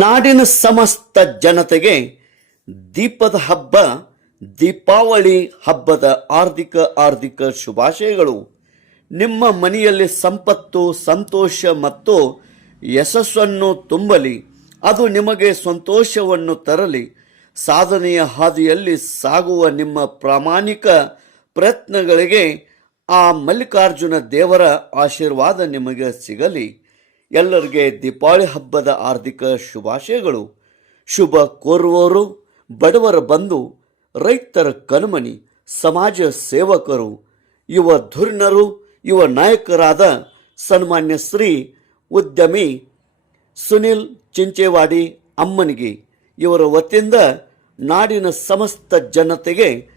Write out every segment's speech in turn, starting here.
ನಾಡಿನ ಸಮಸ್ತ ಜನತೆಗೆ ದೀಪದ ಹಬ್ಬ, ದೀಪಾವಳಿ ಹಬ್ಬದ ಆರ್ಥಿಕ ಆರ್ಥಿಕ ಶುಭಾಶಯಗಳು. ನಿಮ್ಮ ಮನೆಯಲ್ಲಿ ಸಂಪತ್ತು, ಸಂತೋಷ ಮತ್ತು ಯಶಸ್ಸನ್ನು ತುಂಬಲಿ. ಅದು ನಿಮಗೆ ಸಂತೋಷವನ್ನು ತರಲಿ. ಸಾಧನೆಯ ಹಾದಿಯಲ್ಲಿ ಸಾಗುವ ನಿಮ್ಮ ಪ್ರಾಮಾಣಿಕ ಪ್ರಯತ್ನಗಳಿಗೆ ಆ ಮಲ್ಲಿಕಾರ್ಜುನ ದೇವರ ಆಶೀರ್ವಾದ ನಿಮಗೆ ಸಿಗಲಿ. ಎಲ್ಲರಿಗೆ ದೀಪಾವಳಿ ಹಬ್ಬದ ಆರ್ಥಿಕ ಶುಭಾಶಯಗಳು. ಶುಭ ಕೋರುವವರು, ಬಡವರ ಬಂಧು, ರೈತರ ಕನುಮನಿ ಸಮಾಜ ಸೇವಕರು, ಯುವ ಧುರ್ಣರು, ಯುವ ನಾಯಕರಾದ ಸನ್ಮಾನ್ಯ ಶ್ರೀ ಉದ್ಯಮಿ ಸುನಿಲ್ ಚಿಂಚೇವಾಡಿ ಅಮ್ಮನಿಗೆ, ಇವರ ವತಿಯಿಂದ ನಾಡಿನ ಸಮಸ್ತ ಜನತೆಗೆ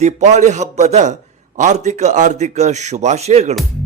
ದೀಪಾವಳಿ ಹಬ್ಬದ ಆರ್ಥಿಕ ಆರ್ಥಿಕ ಶುಭಾಶಯಗಳು.